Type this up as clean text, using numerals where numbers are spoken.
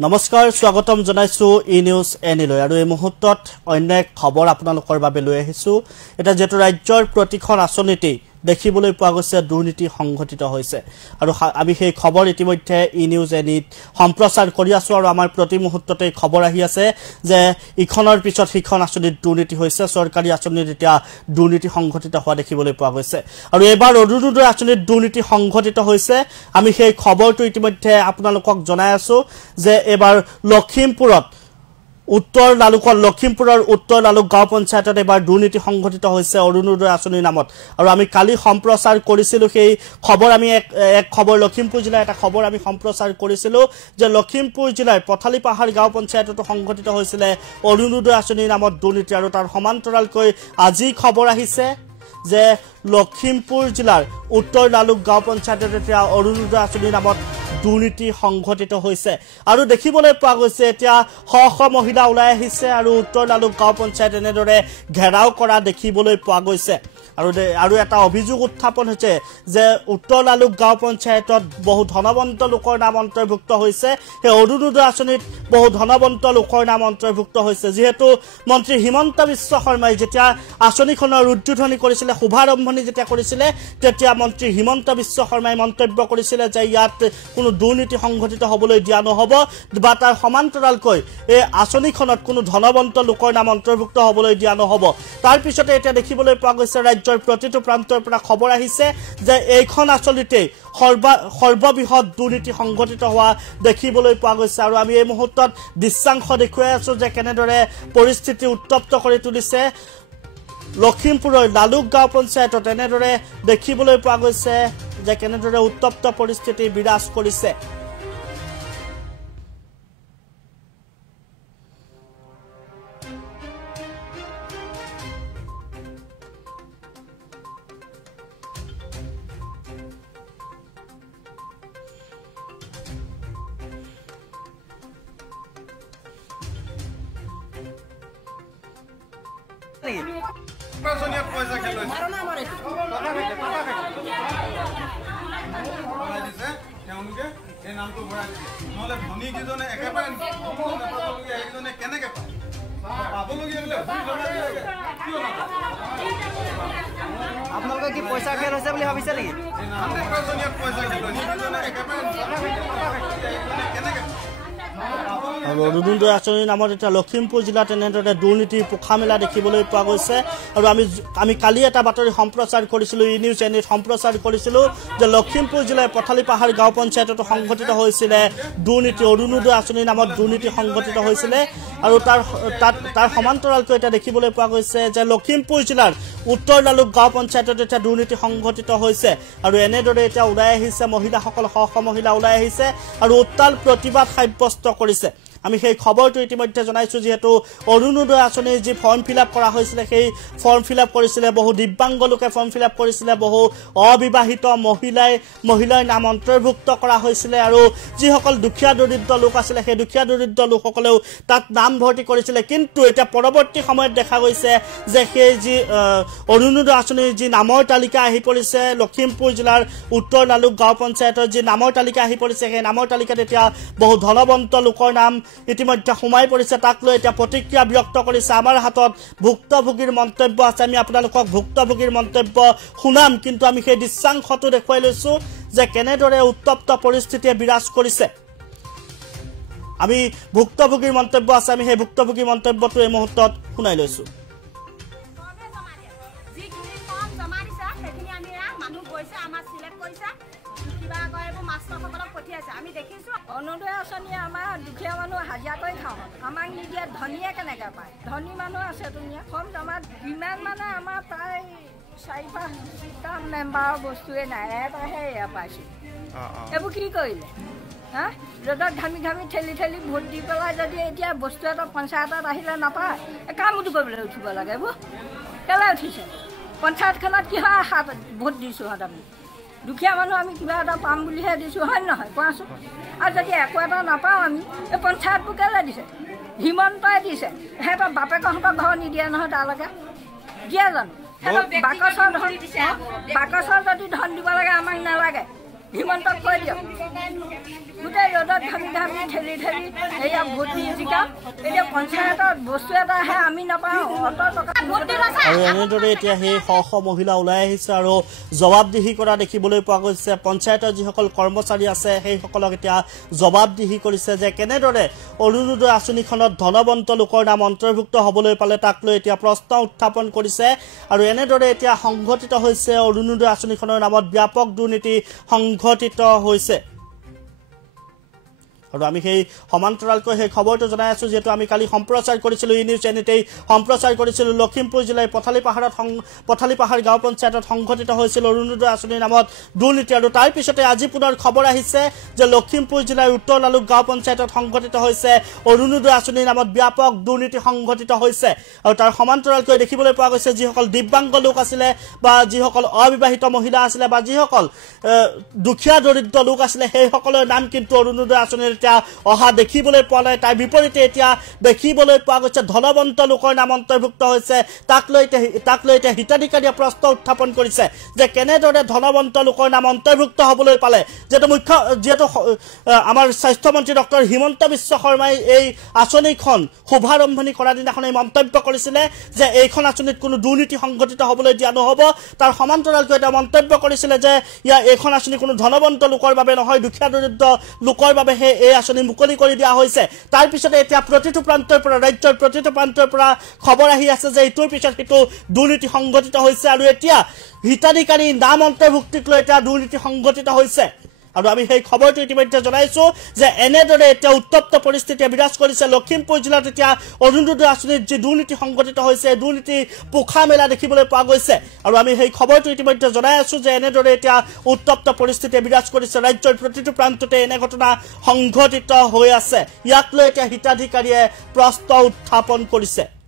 নমস্কাৰ স্বাগতম জনাইছো ই নিউজ এনিলৈ আৰু এই মুহূৰ্তত অন্য এক খবৰ আপোনালোকৰ বাবে লৈ আহিছো এটা যেটো ৰাজ্যৰ প্ৰতিখন আঁচনিতে দেখিবলৈ পোৱা গৈছে দুৰ্নীতি সংঘটিত হৈছে আৰু আমি সেই খবৰ ইতিমধ্যে ই নিউজ এনিত সম্প্ৰচাৰ কৰি আছো আৰু আমাৰ প্ৰতি মুহূৰ্ততে খবৰ আহি আছে যে ইখনৰ পিছত সিখন আঁচনিত দুৰ্নীতি হৈছে চৰকাৰী আঁচনিত এতিয়া দুৰ্নীতি সংঘটিত হোৱা দেখিবলৈ পোৱা গৈছে আৰু এবাৰ অৰুণোদয় আঁচনিত দুৰ্নীতি সংঘটিত হৈছে আমি সেই খবৰটো ইতিমধ্যে আপোনালোকক জনাই আছো যে এবাৰ লখিমপুৰত উত্তৰ লালুক গাঁও পঞ্চায়তত এবাৰ দুৰ্নীতি সংঘটিত হৈছে অৰুণোদয় আঁচনিৰ নামত আৰু আমি কালি সম্প্ৰচাৰ কৰিছিলো সেই খবৰ আমি এক খবৰ লখিমপুৰ জিলাৰ এটা খবৰ আমি সম্প্ৰচাৰ কৰিছিলো যে লখিমপুৰ জিলাৰ পথালি পাহাৰ গাঁও পঞ্চায়তত সংঘটিত হৈছিল অৰুণোদয় আঁচনিৰ নামত দুৰ্নীতি আৰু তাৰ সমান্তৰালকৈ আজি খবৰ আহিছে যে লখিমপুৰ জিলাৰ উত্তৰ লালুক গাঁও পঞ্চায়তত এতিয়া অৰুণোদয় আঁচনিৰ নামত দুৰ্নীতি সংঘটিত হৈছে আৰু দেখিবলৈ পোৱা গৈছে এতিয়া শ মহিলা ওলাই আহিছে আৰু উত্তৰ লালুক গাঁও পঞ্চায়ত এনেদৰে ঘেৰাও কৰা দেখিবলৈ পোৱা গৈছে আৰু এটা অভিযোগ উত্থাপন হৈছে যে উত্তৰ লালুক গাঁও পঞ্চায়তত বহু ধনবন্ত লোকৰ নাম অন্তৰ্ভুক্ত হৈছে সেই অৰুণোদয় আঁচনিত বহু ধনবন্ত লোকৰ নাম অন্তৰ্ভুক্ত হৈছে যেহেতু মন্ত্ৰী হিমন্ত বিশ্ব শৰ্মাই যেতিয়া আঁচনিখনৰ উদ্বোধনী কৰিছিলে শুভাৰম্ভণি যেতিয়া কৰিছিলে তেতিয়া মন্ত্ৰী হিমন্ত বিশ্ব শৰ্মাই মন্তব্য কৰিছিলে যে ইয়াত কোনো দুৰ্নীতি সংঘটিত হ'বলৈ দিয়া নহব বা তাৰ সমান্তৰালকৈ এই আঁচনিখনত কোনো ধনবন্ত লোকৰ নাম অন্তৰ্ভুক্ত হ'বলৈ দিয়া নহব তাৰ পিছতে এতিয়া দেখিবলৈ পোৱা গৈছে ৰাজ্যৰ প্ৰতিটো প্ৰান্তৰ পৰা খবৰ আহিছে যে এইখন আঁচনিতে সৰ্ববৃহৎ দুৰ্নীতি সংঘটিত হোৱা দেখিবলৈ পোৱা গৈছে আৰু আমি এই মুহূৰ্তত দৃশ্যাংশ দেখুৱাই আছো যে কেনেদৰে পৰিস্থিতি উত্তপ্ত কৰি তুলিছে লখিমপুৰৰ লালুক গাঁও পঞ্চায়তত এনেদৰে দেখিবলৈ পোৱা গৈছে যে কেনেদৰে উত্তপ্ত পৰিস্থিতি বিৰাজ কৰিছে আপোনালোকে কি পইচা খেল হৈছে বুলি ভাবিছে নেকি অৰুণোদয় আঁচনিৰ নামত এতিয়া লখিমপুৰ জিলাত এনেদৰে দুৰ্নীতিৰ পোখা মেলা দেখিবলৈ পোৱা গৈছে আৰু আমি কালি এটা বাতৰি সম্প্ৰচাৰ কৰিছিলো ই নিউজ এনিত সম্প্ৰচাৰ কৰিছিলো যে লখিমপুৰ জিলাৰ পথালি পাহাৰ গাঁও পঞ্চায়তত সংঘটিত হৈছিলে দুৰ্নীতি অৰুণোদয় আঁচনিৰ নামত দুৰ্নীতি সংঘটিত হৈছিলে আৰু তাৰ সমান্তৰালকৈ এতিয়া দেখিবলৈ পোৱা গৈছে যে লখিমপুৰ জিলাৰ উত্তৰ লালুক গাঁও পঞ্চায়তত এতিয়া দুৰ্নীতি সংঘটিত হৈছে আৰু এনেদৰে এতিয়া ওলাই আহিছে মহিলাসকল শ মহিলা ওলাই আহিছে আৰু উত্তাল প্ৰতিবাদ সাব্যস্ত কৰিছে আমি সেই খবৰটো ইতিমধ্যে জনাইছো যেহেতু অৰুণোদয় আঁচনিৰ যি ফৰ্ম ফিলআপ কৰা হৈছিলে সেই ফৰ্ম ফিলআপ কৰিছিলে বহু দিব্যাংগ লোকে ফৰ্ম ফিলআপ কৰিছিলে বহু অবিবাহিত মহিলাৰ নাম অন্তৰ্ভুক্ত কৰা হৈছিলে আৰু যিসকল দুখীয়া দৰিদ্ৰ লোক আছিল সেই দুখীয়া দৰিদ্ৰ লোকসকলেও তাত নাম ভৰ্তি কৰিছিলে কিন্তু এতিয়া পৰৱৰ্তী সময়ত দেখা গৈছে যে সেই যি অৰুণোদয় আঁচনিৰ যি নামৰ তালিকা আহি পৰিছে লখিমপুৰ জিলাৰ উত্তৰ লালুক গাঁও পঞ্চায়তৰ যি নামৰ তালিকা আহি পৰিছে সেই নামৰ তালিকাত এতিয়া বহু ধনবন্ত লোকৰ নাম ইতিমধ্যে সোমাই পৰিছে তাক লৈ এতিয়া প্ৰতিক্ৰিয়া ব্যক্ত কৰিছে আমাৰ হাতত ভুক্তভোগীৰ মন্তব্য আছে আমি আপোনালোকক ভুক্তভোগীৰ মন্তব্য শুনাম কিন্তু আমি সেই দৃশ্যাংশটো দেখুৱাই লৈছো যে কেনেদৰে উত্তপ্ত পৰিস্থিতিয়ে বিৰাজ কৰিছে আমি ভুক্তভোগীৰ মন্তব্য আছে আমি সেই ভুক্তভোগীৰ মন্তব্যটো এই মুহূৰ্তত শুনাই লৈছো অৰুণোদয় আঁচনি আমাৰ দুখীয়া মানুহ হাজিৰা কৰি খাওঁ আমাক নিদিয়ে ধনীয়ে কেনেকৈ পায় ধনী মানুহ আছে ধুনীয়া কম জমাত ইমান মানে আমাৰ প্ৰায় 4-5টা মেম্বাৰৰ বস্তুৱে নাই এটাহে এয়া পাইছোঁ এইবোৰ কি কৰিলে হা ৰ'দত ঘামি ঠেলি ভোট দি পেলাই যদি এতিয়া বস্তু এটা পঞ্চায়তত আহিলে নাপায় কামটো কৰিবলৈ উঠিব লাগে এইবোৰ কেলৈ উঠিছে পঞ্চায়তখনত কিহৰ আশাত ভোট দিছোঁ আমি দুখীয়া মানুহ আমি কিবা এটা পাম বুলিহে দিছোঁ হয় নহয় কোৱাচোন আৰু যদি একো এটা নাপাওঁ আমি এই পঞ্চায়তবোৰ কেলৈ দিছে হিমন্তই দিছে সিহঁতৰ বাপেকহঁতৰ ঘৰ নিদিয়ে নহয় তালৈকে দিয়ে জানো বাকচৰ যদি ধন দিব লাগে আমাক নালাগে হিমন্তক কৈ দিয়ক গোটেই ৰ'দত ঘামি ঘামি ঠেলি ঠেলি সেয়া ভোট দি জিকাম এতিয়া পঞ্চায়তত বস্তু এটা আহে আমি নাপাওঁ অত টকা আৰু এনেদৰে এতিয়া সেই শ শ মহিলা ওলাই আহিছে আৰু জবাবদিহি কৰা দেখিবলৈ পোৱা গৈছে পঞ্চায়তৰ যিসকল কৰ্মচাৰী আছে সেইসকলক এতিয়া জবাবদিহি কৰিছে যে কেনেদৰে অৰুণোদয় আঁচনিখনত ধনৱন্ত লোকৰ নাম অন্তৰ্ভুক্ত হ'বলৈ পালে তাক লৈ এতিয়া প্ৰশ্ন উত্থাপন কৰিছে আৰু এনেদৰে এতিয়া সংঘটিত হৈছে অৰুণোদয় আঁচনিখনৰ নামত ব্যাপক দুৰ্নীতি সংঘটিত হৈছে আৰু আমি সেই সমান্তৰালকৈ সেই খবৰটো জনাই আছো যেটো আমি কালি সম্প্ৰচাৰ কৰিছিলো ই নিউজ এনিতেই সম্প্ৰচাৰ কৰিছিলো লখিমপুৰ জিলাৰ পথালিপাহাৰ গাঁও পঞ্চায়তত সংঘটিত হৈছিল অৰুণোদয় আঁচনিৰ নামত দুৰ্নীতি আৰু তাৰ পিছতে আজি পুনৰ খবৰ আহিছে যে লখিমপুৰ জিলাৰ উত্তৰ লালুক গাঁও পঞ্চায়তত সংঘটিত হৈছে অৰুণোদয় আঁচনিৰ নামত ব্যাপক দুৰ্নীতি সংঘটিত হৈছে আৰু তাৰ সমান্তৰালকৈ দেখিবলৈ পোৱা গৈছে যিসকল দিব্যাংগ লোক আছিল বা যিসকল অবিবাহিত মহিলা আছিল বা যিসকল দুখীয়া দৰিদ্ৰ লোক আছিল সেই সকলৰ নাম কিন্তু অৰুণোদয় আঁচনিৰ অহা দেখিবলৈ পোৱা নাই তাৰ বিপৰীতে এতিয়া দেখিবলৈ পোৱা গৈছে ধনৱন্ত লোকৰ নাম অন্তৰ্ভুক্ত হৈছে তাক লৈ এতিয়া হিতাধিকাৰীয়ে প্ৰশ্ন উত্থাপন কৰিছে যে কেনেদৰে ধনৱন্ত লোকৰ নাম অন্তৰ্ভুক্ত হ'বলৈ পালে যেটো আমাৰ স্বাস্থ্যমন্ত্ৰী ডক্টৰ হিমন্ত বিশ্ব শৰ্মাই এই আঁচনিখন শুভাৰম্ভণি কৰা দিনাখন এই মন্তব্য কৰিছিলে যে এইখন আঁচনিত কোনো দুৰ্নীতি সংঘটিত হ'বলৈ দিয়া নহ'ব তাৰ সমান্তৰালকৈ এটা মন্তব্য কৰিছিলে যে এইখন আঁচনি কোনো ধনৱন্ত লোকৰ বাবে নহয় দুখীয়া দৰিদ্ৰ লোকৰ বাবেহে এই আঁচনি মুকলি কৰি দিয়া হৈছে তাৰ পিছতে এতিয়া প্ৰতিটো প্ৰান্তৰ পৰা ৰাজ্যৰ প্ৰতিটো প্ৰান্তৰ পৰা খবৰ আহি আছে যে ইটোৰ পিছত সিটো দুৰ্নীতি সংঘটিত হৈছে আৰু এতিয়া হিতাধিকাৰী নাম অন্তৰ্ভুক্তিক লৈ এটা দুৰ্নীতি সংঘটিত হৈছে আৰু আমি সেই খবৰটো ইতিমধ্যে জনাইছো যে এনেদৰে এতিয়া উত্তপ্ত পৰিস্থিতি বিৰাজ কৰিছে লখিমপুৰ জিলাত এতিয়া অৰুণোদয় আঁচনিৰ যি দুৰ্নীতি সংঘটিত হৈছে দুৰ্নীতি পোখা মেলা দেখিবলৈ পোৱা গৈছে আৰু আমি সেই খবৰটো ইতিমধ্যে জনাই আছো যে এনেদৰে এতিয়া উত্তপ্ত পৰিস্থিতি বিৰাজ কৰিছে ৰাজ্যৰ প্ৰতিটো প্ৰান্ততে এনে ঘটনা সংঘটিত হৈ আছে ইয়াক লৈ এতিয়া হিতাধিকাৰীয়ে প্ৰশ্ন উত্থাপন কৰিছে